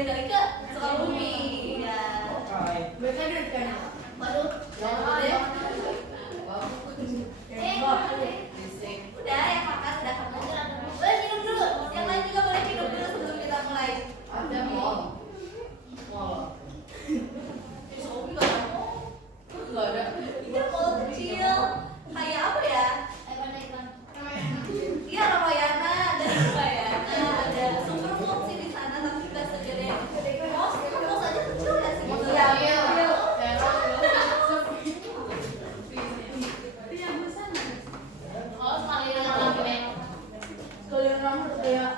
lain kali ke Sukabumi ya. Mereka ada kan? Waduh, udah yang makan udah kamu. Boleh minum dulu. Yang lain juga boleh minum dulu sebelum kita mulai. Ada mau. Sukabumi nggak ada mall. Enggak ada. Ini mall kecil. Kayak apa ya? Iya Ramayana, ada Ramayana, ada Supermall sih di sana tapi nggak segede mall. Kan mall aja kecil ya sih. Iya. Sekalian rambut kayak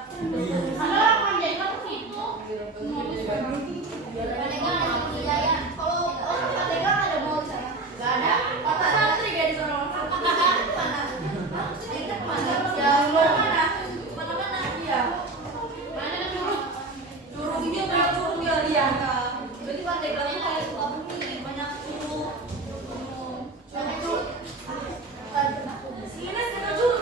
Kalau Pandega ada mall di sana? Nggak ada. Kota Santri kayak di sana. Mana? Ingat mana? Yang mana? Mana? Iya. mana curug. Curug ini banyak curug ya dia. Berarti Pandega itu kayak Sukabumi banyak curug. Sini curug.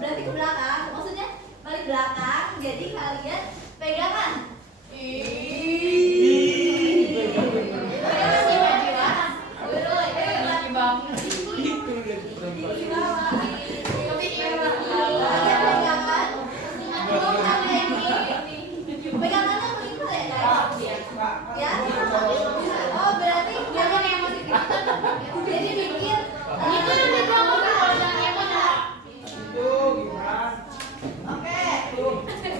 Berarti ke belakang, maksudnya balik belakang, jadi kalian pegangan. Pegangannya melingkar ya? Ya? Oh berarti jangan yang masih jadi mikir itu nanti kamu kalau jangan emot ya. Oke.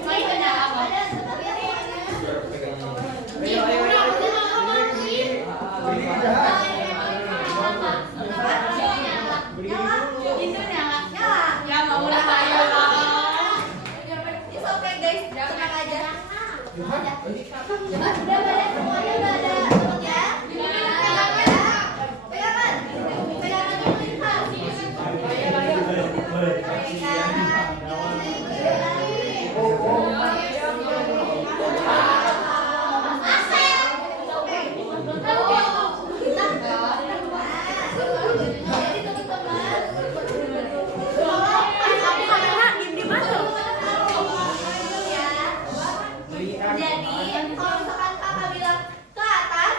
Main ada apa? Ada sebenarnya udah pada semuanya udah ada ya? Pegangan jadi kalau misalkan kakak bilang ke atas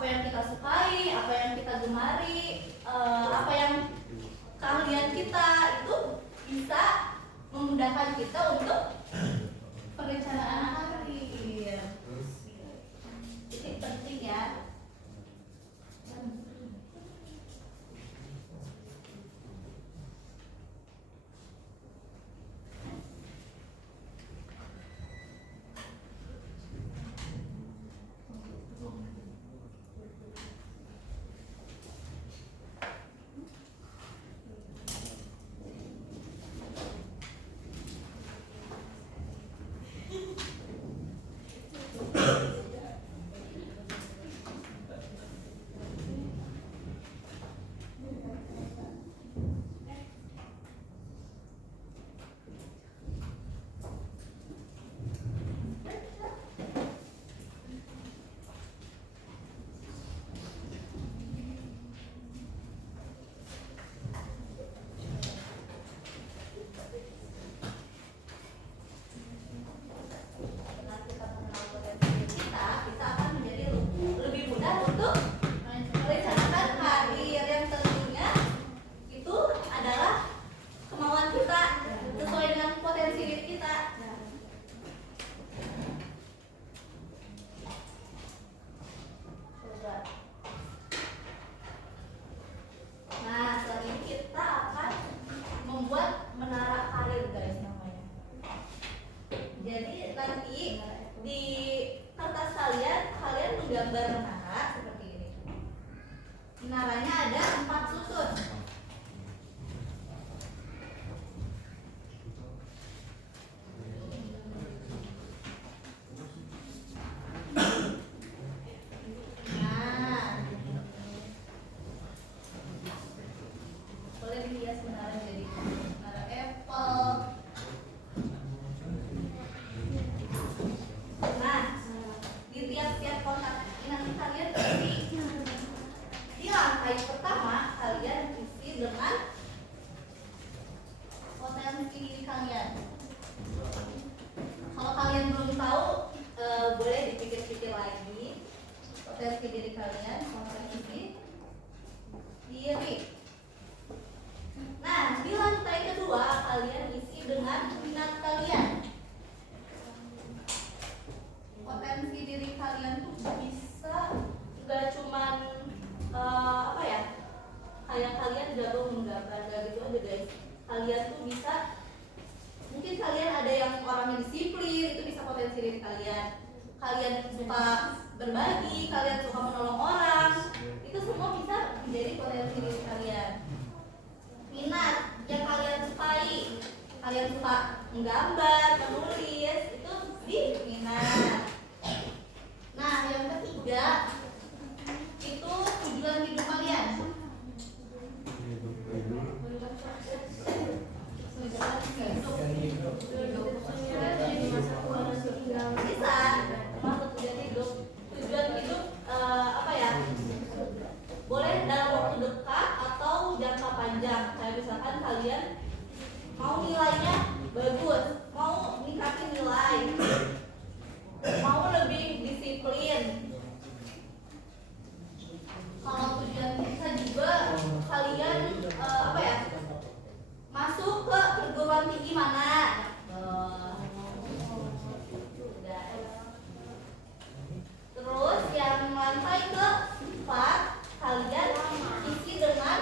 apa yang kita sukai, apa yang kita gemari, apa yang keahlian kita itu bisa memudahkan kita untuk perencanaan hari. Ini penting ya. Gambar menara seperti ini. Menaranya ada 4 susun. Nah, boleh dihias menara jadi menara Apple. Nah, di tiap-tiap kotak nanti kalian isi di lantai pertama, kalian isi dengan potensi diri kalian. Kalau kalian belum tahu, boleh dipikir-pikir lagi potensi diri kalian, potensi diri. Nah, di lantai kedua kalian isi dengan minat kalian. Potensi diri kalian tuh bisa nggak cuman apa ya, kayak kalian jago menggambar, nggak gitu aja guys. Kalian tuh bisa, mungkin kalian ada yang orangnya disiplin, itu bisa potensi diri kalian. Kalian suka berbagi, kalian suka menolong orang, itu semua bisa menjadi potensi diri kalian. Minat yang kalian sukai, kalian suka menggambar, menulis, itu di minat. Nah, yang ketiga itu tujuan hidup kalian. Bisa termasuk tujuan hidup. Tujuan hidup apa ya? Boleh dalam waktu dekat atau jangka panjang. Kayak misalkan kalian mau nilainya bagus, mau meningkatin nilai, mau lebih disiplin. Kalau tujuan kita juga kalian apa ya, masuk ke perguruan tinggi mana. Terus yang lantai ke-4 kalian isi dengan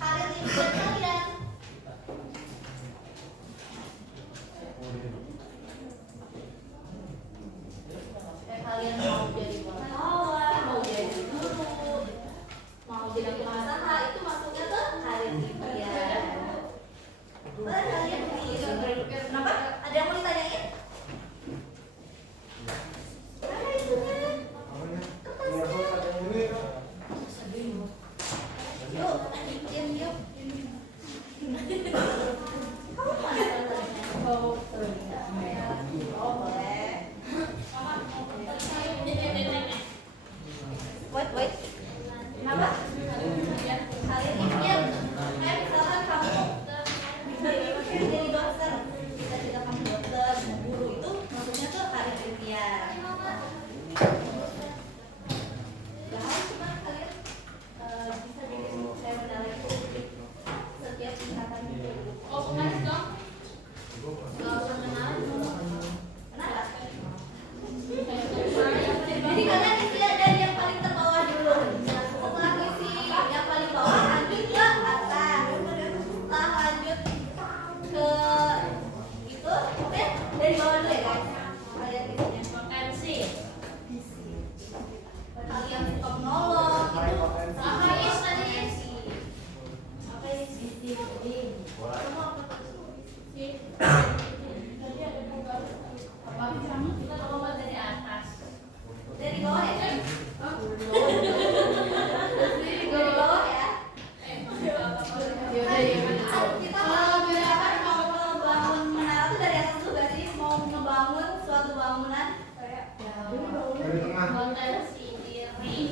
karir impian kalian. Kalian mau jadi wartawan, mau jadi guru, mau jadi pengusaha, itu masuknya ke karir impian. Boleh kalian pilih. Kenapa? Ada yang mau ditanyain? Mana itunya? Kertasnya. Yuk, bikin yuk. Kamu mana? Dari bawah dulu ya guys. Kalian isinya Potensi. kalian suka menolong gitu. Apa is tadi? Apa is visi? Kamu apa tuh? Visi. Tadi ada dua. Apa kamu? Kita lompat dari atas. Dari bawah ya? Dari Dari bawah ya? Yaudah, yaudah. Kita mau belajar mau ngebangun menara tuh dari atas tuh gak sih? Mau ngebangun suatu bangunan kayak Dari tengah. Potensi diri.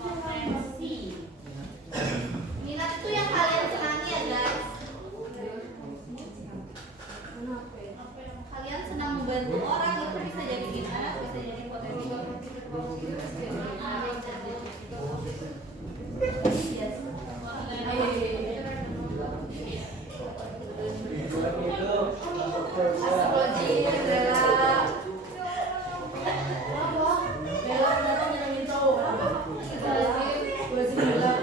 Potensi. minat itu yang kalian senangi ya guys. Kalian senang membantu orang itu bisa jadi minat, bisa jadi potensi. Yes. Astagfirullahaladzim, Bella. Bella datang nyenengin cowok. Gue sih bilang.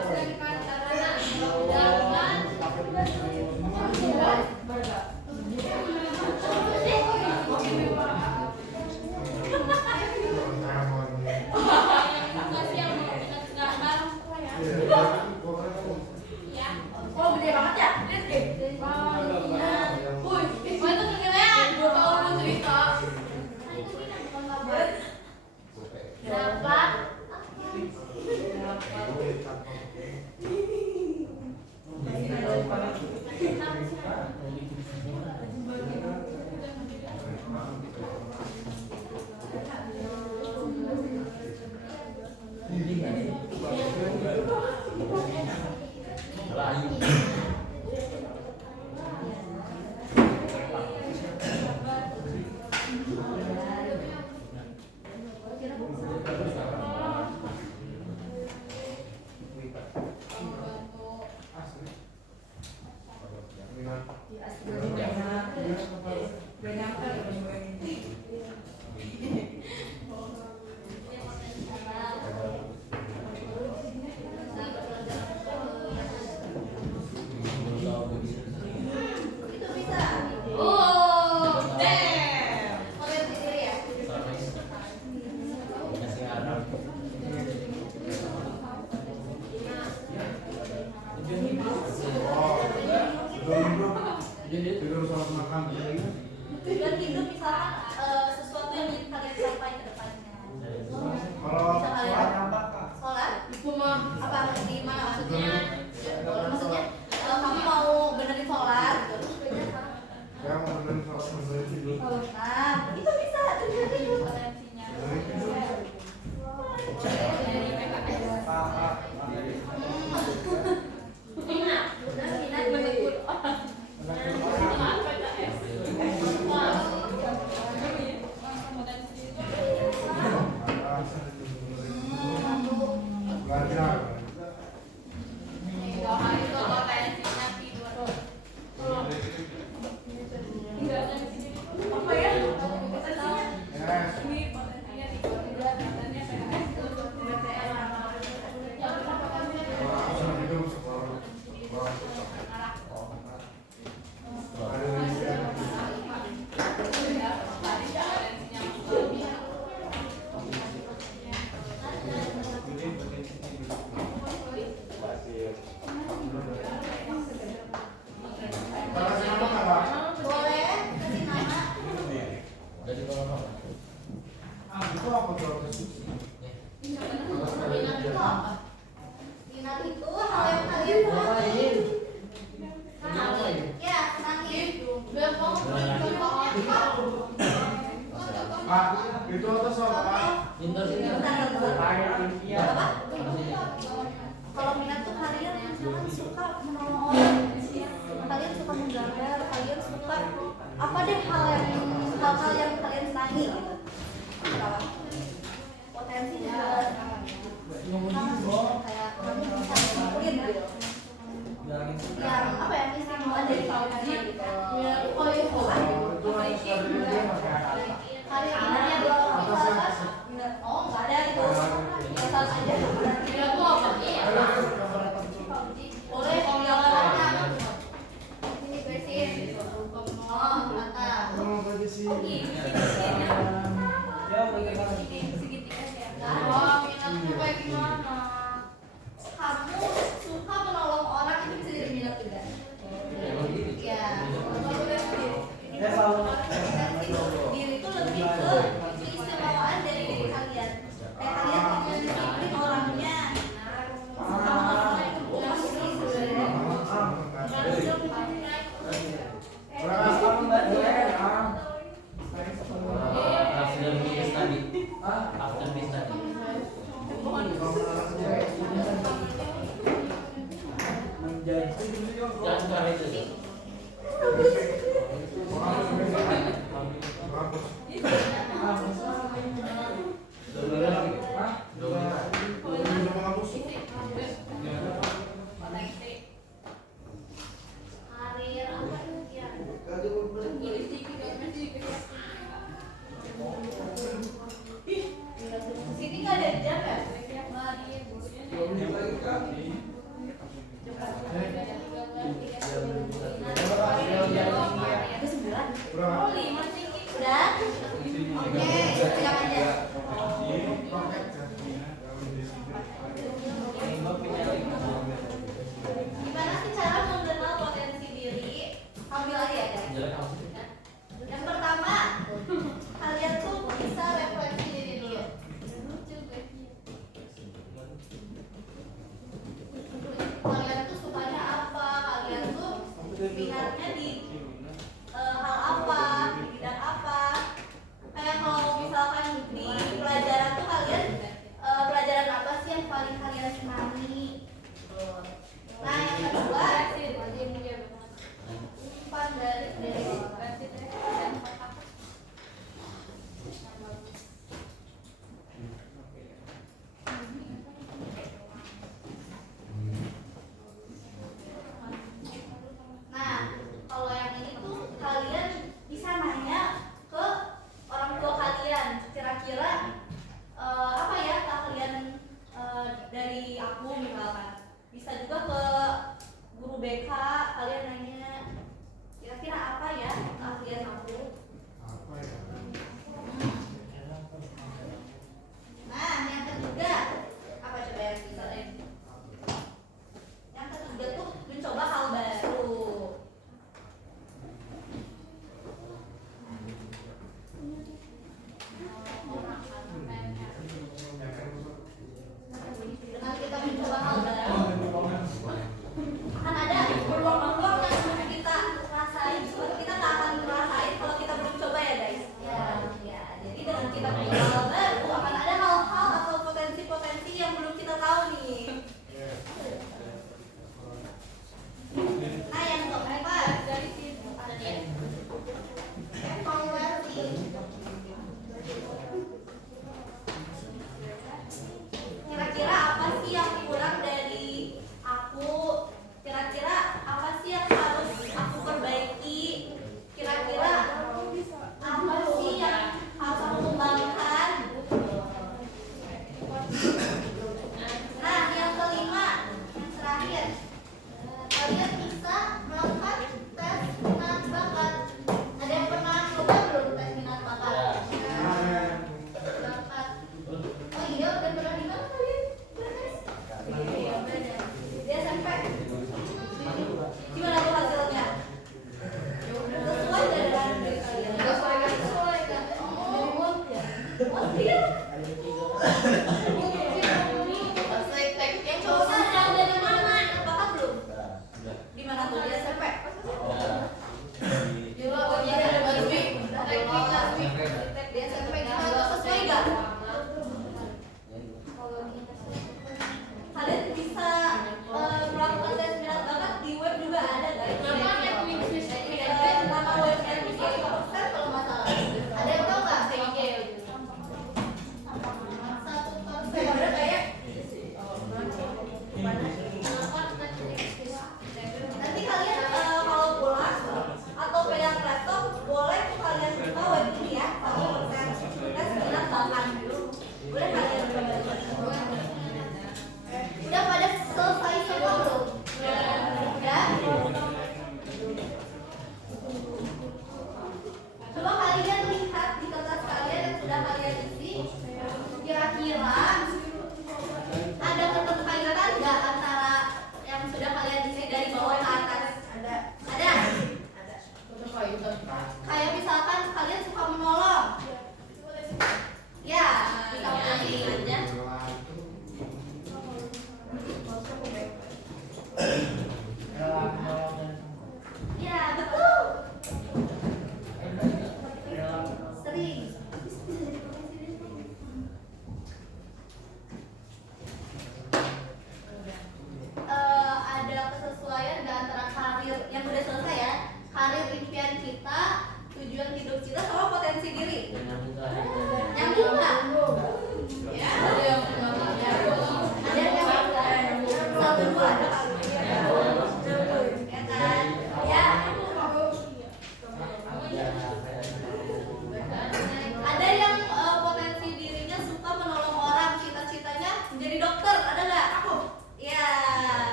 Oh gede banget ya? Lihat deh. Wih, gue tuh kegedean. 2 tahun lu cerita. Dapat itu bisa. Oh, damn. Potensi diri ya. Tidur saat makan. Tujuan hidup misalkan sesuatu yang ingin kalian capai ke depannya. Kalau Bisa kalian sholat nampak kak. sholat Itu mah apa di mana maksudnya? Maksudnya kamu mau benerin sholat gitu. Saya mau benerin sholat benerin tidur. Nah, itu bisa tujuan hidup. Benerin tidur. minat. Minat menegur orang. Belajar. Apa ya? Potensinya? Yes. Kalau hidup sekolah. Boleh kasih nama. Itu apa tuh? Minat itu apa? Minat itu hal yang kalian senangi. Ya, senangi. Pak, itu atas apa Pak? Apa? Kalau minat tuh kalian misalkan suka menolong orang, kalian suka menggambar, kalian suka apa deh hal-hal yang kalian senangi gitu. Apa? Potensi juga kayak kamu bisa ngumpulin gitu. Yang apa ya? Istimewa dari kalian gitu. Oh, iya. Itu harus kerja pakai Kalian minatnya minat. Oh, nggak ada itu. Asal aja. Minat tuh apa? Iya. Boleh kalau yang lainnya. Ini bersihin. Oh, mata. Oh gini, wah, minatnya kayak gimana? Kamu suka menolong orang itu bisa jadi minat juga. Ya, diri itu lebih ke keistimewaan dari diri kalian. Kayak kalian punya disiplin orangnya. Suka menolong itu bukan sih sebenarnya. Karir apa impian? Sini nggak ada jam ya? Ada 9. Oh 5 sih. Udah? Oke, pegang aja. Gimana sih cara mengenal potensi diri? Ambil aja ya guys. Yang pertama, kalian tuh bisa refleksi diri dulu. Kalian tuh sukanya apa? Kalian tuh minatnya di hal apa? Di bidang apa? Kayak kalau misalkan di pelajaran tuh kalian pelajaran apa sih yang paling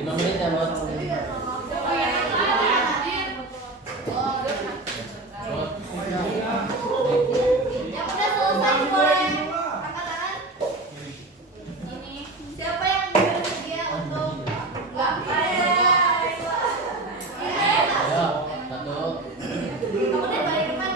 Lima menit ya, Bos. Yang udah selesai boleh angkat tangan. Ini siapa yang bersedia untuk Ayo, satu. kamu deh balik depan.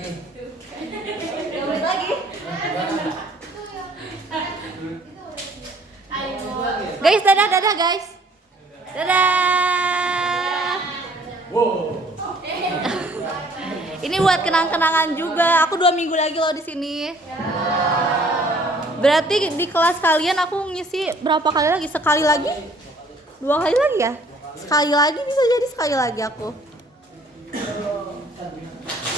lagi. 2 menit lagi. Guys, dadah guys. Dadah. Wow. Ini buat kenang-kenangan juga. Aku 2 minggu lagi loh di sini. Berarti di kelas kalian aku ngisi berapa kali lagi? Sekali lagi? 2 kali lagi ya? Sekali lagi bisa jadi sekali lagi aku.